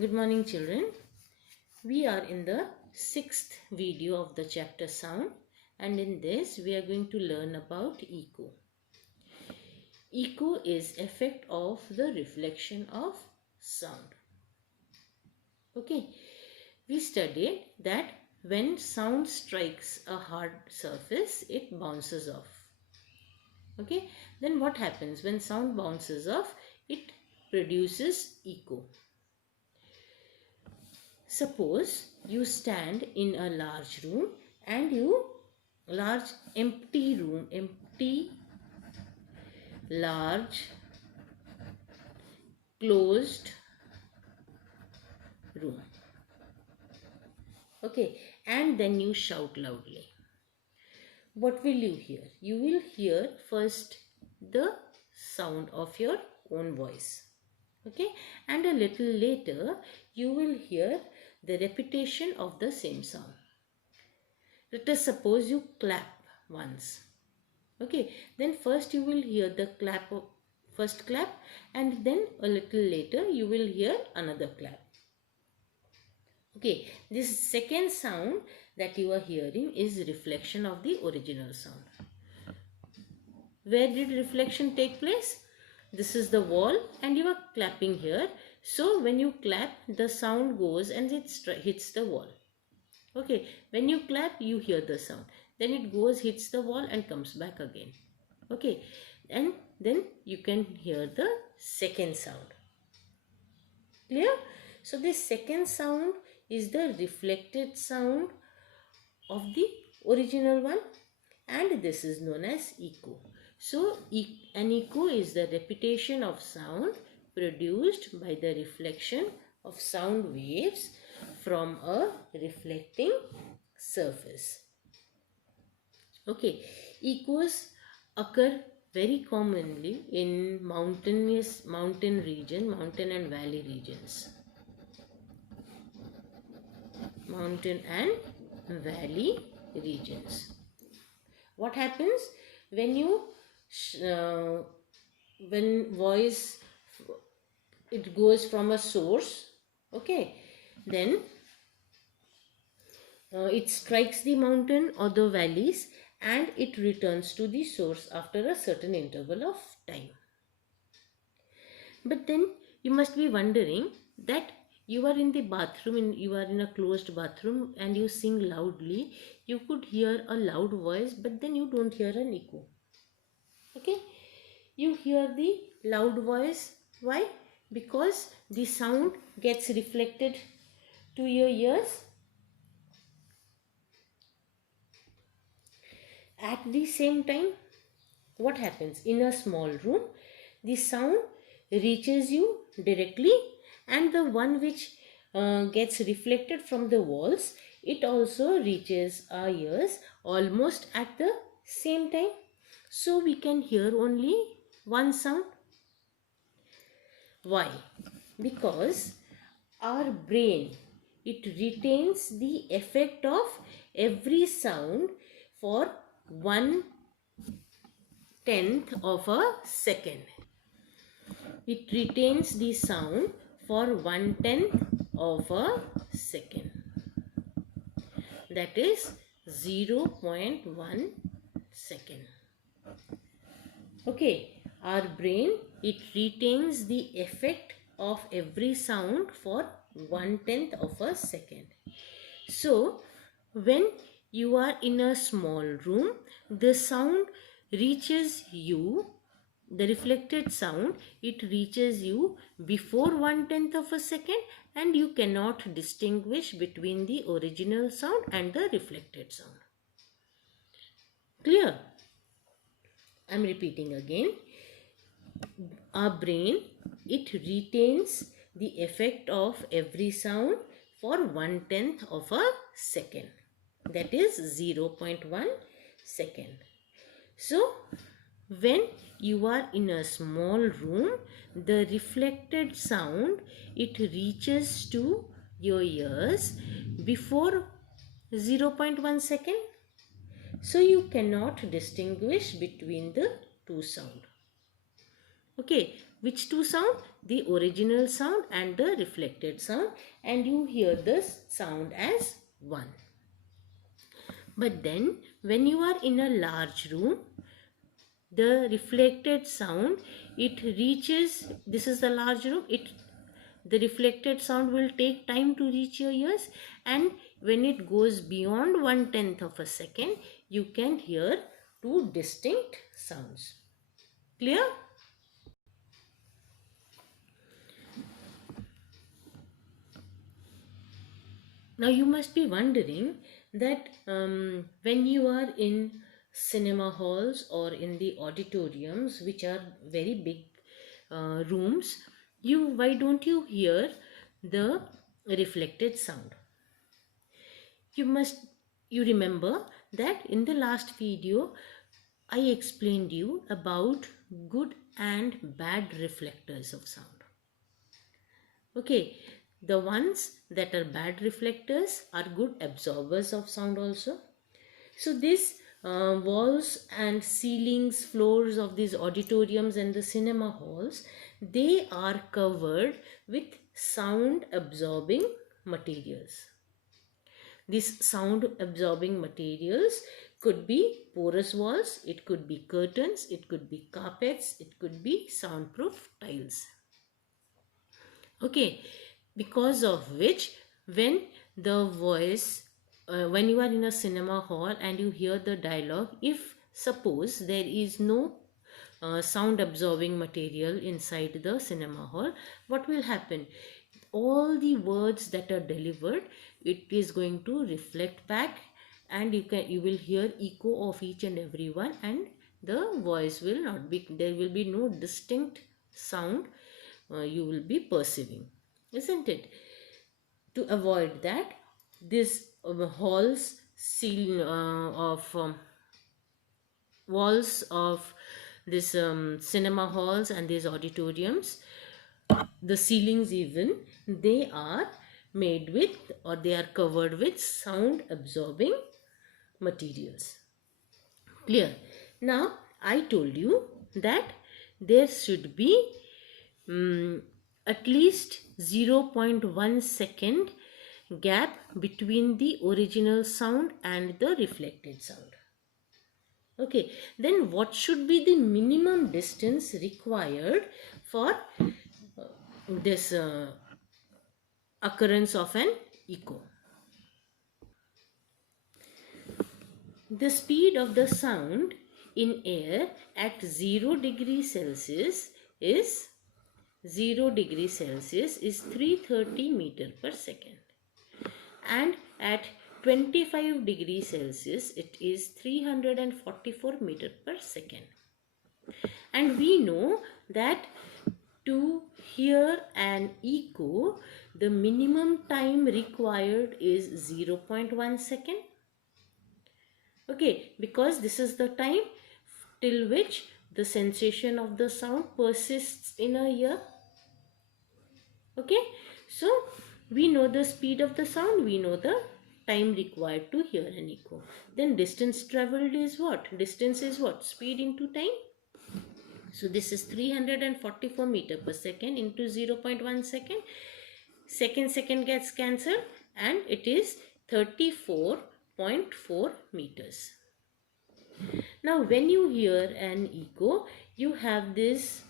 Good morning, children. We are in the 6th video of the chapter sound, and in this we are going to learn about echo. Echo is effect of the reflection of sound. Okay, we studied that when sound strikes a hard surface, it bounces off. Okay, then what happens when sound bounces off? It produces echo. Suppose you stand in a large room and large empty large closed room. Okay, and then you shout loudly. What will you hear? You will hear first the sound of your own voice. Okay, and a little later you will hear the repetition of the same sound. Let us suppose you clap once. Okay, then first you will hear the first clap, and then a little later you will hear another clap. Okay, this second sound that you are hearing is reflection of the original sound. Where did reflection take place? This is the wall and you are clapping here. So when you clap, the sound goes and it hits the wall. Okay, when you clap, you hear the sound. Then it goes, hits the wall and comes back again. Okay, and then you can hear the second sound. Clear? So this second sound is the reflected sound of the original one, and this is known as echo. So an echo is the repetition of sound produced by the reflection of sound waves from a reflecting surface. Okay, echoes occur very commonly in mountain and valley regions. Mountain and valley regions. What happens when when voice, it goes from a source, okay, then it strikes the mountain or the valleys and it returns to the source after a certain interval of time. But then you must be wondering that you are in the bathroom, you are in a closed bathroom and you sing loudly. You could hear a loud voice, but then you don't hear an echo. Okay, you hear the loud voice. Why? Because the sound gets reflected to your ears. At the same time, what happens? In a small room, the sound reaches you directly, and the one which gets reflected from the walls, it also reaches our ears almost at the same time. So we can hear only one sound. Why? Because our brain, it retains the effect of every sound for 1/10 of a second. It retains the sound for 1/10 of a second. That is 0.1 second. Okay, our brain, it retains the effect of every sound for 1/10 of a second. So when you are in a small room, the sound reaches you, the reflected sound, it reaches you before 1/10 of a second, and you cannot distinguish between the original sound and the reflected sound. Clear? I am repeating again. Our brain, it retains the effect of every sound for 1/10 of a second. That is 0.1 second. So when you are in a small room, the reflected sound, it reaches to your ears before 0.1 second. So you cannot distinguish between the two sounds. Okay, Which two sound? The original sound and the reflected sound, and you hear the sound as one. But then when you are in a large room, the reflected sound, it reaches, this is the large room, the reflected sound will take time to reach your ears, and when it goes beyond 1/10 of a second, you can hear two distinct sounds. Clear? Now you must be wondering that when you are in cinema halls or in the auditoriums, which are very big rooms, why don't you hear the reflected sound? You remember that in the last video I explained you about good and bad reflectors of sound. Okay, the ones that are bad reflectors are good absorbers of sound also. So these walls and ceilings, floors of these auditoriums and the cinema halls, they are covered with sound absorbing materials. These sound absorbing materials could be porous walls, it could be curtains, it could be carpets, it could be soundproof tiles. Okay, because of which when the voice, when you are in a cinema hall and you hear the dialogue, if suppose there is no sound absorbing material inside the cinema hall, what will happen? All the words that are delivered, it is going to reflect back, and you will hear echo of each and every one, and the voice will not be, there will be no distinct sound you will be perceiving, isn't it? To avoid that, this halls walls of this cinema halls and these auditoriums, the ceilings even, they are made with, or they are covered with sound absorbing materials. Clear? Now I told you that there should be at least 0.1 second gap between the original sound and the reflected sound. Okay, then what should be the minimum distance required for this occurrence of an echo? The speed of the sound in air at 0 degrees Celsius is 330 meter per second, and at 25 degrees Celsius it is 344 meter per second. And we know that to hear an echo, the minimum time required is 0.1 second. Okay, because this is the time till which the sensation of the sound persists in a ear. Okay, so we know the speed of the sound, we know the time required to hear an echo. Then distance traveled is what? Distance is what? Speed into time. So this is 344 meter per second into 0.1 second. Second gets cancelled, and it is 34.4 meters. Now when you hear an echo, you have this,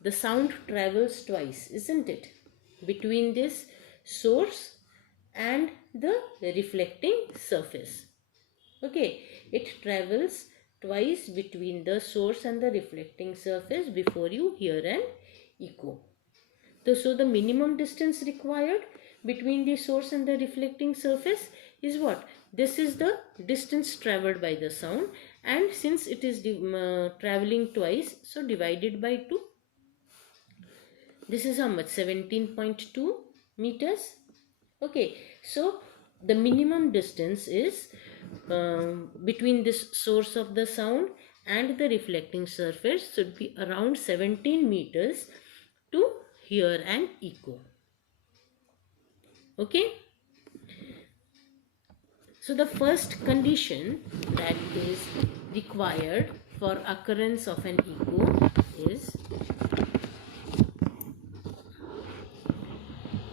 the sound travels twice, isn't it? Between this source and the reflecting surface. Okay, it travels twice between the source and the reflecting surface before you hear an echo. So the minimum distance required between the source and the reflecting surface is what? This is the distance traveled by the sound, and since it is traveling twice, so divided by 2. This is how much? 17.2 meters. Okay, so the minimum distance is between this source of the sound and the reflecting surface should be around 17 meters to hear an echo. Okay, so the first condition that is required for occurrence of an echo is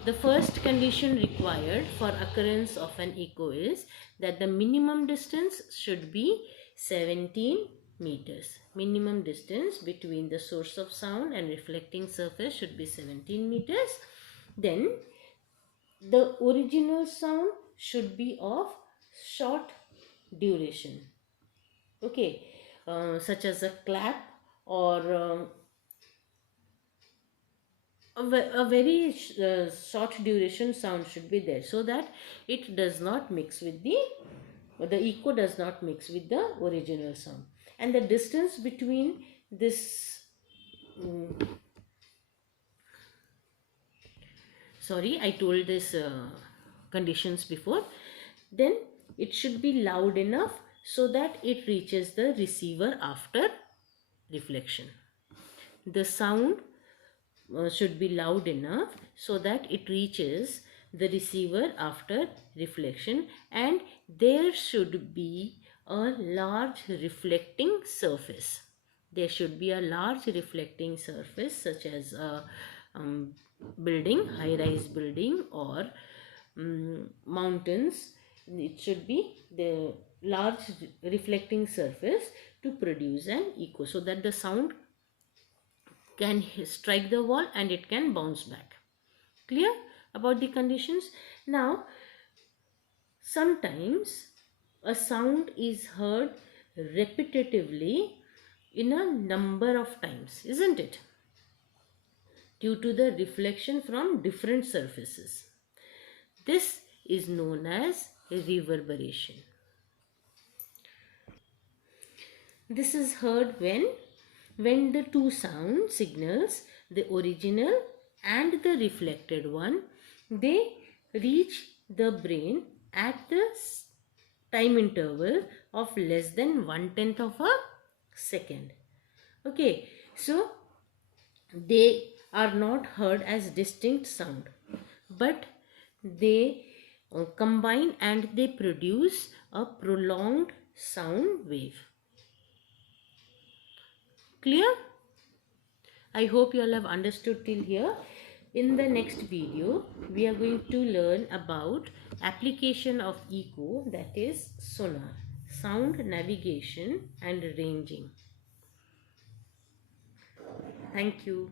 The first condition required for occurrence of an echo is that the minimum distance should be 17 meters. Minimum distance between the source of sound and reflecting surface should be 17 meters. Then the original sound should be of short duration. Okay, such as a clap or a very short duration sound should be there, so that it does not mix with the echo does not mix with the original sound. And the distance between this sorry, I told this conditions before. Then it should be loud enough so that it reaches the receiver after reflection. The sound should be loud enough so that it reaches the receiver after reflection, and there should be a large reflecting surface. There should be a large reflecting surface, such as a building, high-rise building, or mountains. It should be the large reflecting surface to produce an echo, so that the sound can strike the wall and it can bounce back. Clear about the conditions? Now, sometimes a sound is heard repetitively in a number of times, isn't it? Due to the reflection from different surfaces. This is known as reverberation. This is heard when the two sound signals, the original and the reflected one, they reach the brain at the time interval of less than 1/10 of a second. Okay, so they are not heard as distinct sound, but they combine and they produce a prolonged sound wave. Clear? I hope you all have understood till here. In the next video, we are going to learn about application of echo, that is sonar, sound navigation and ranging. Thank you.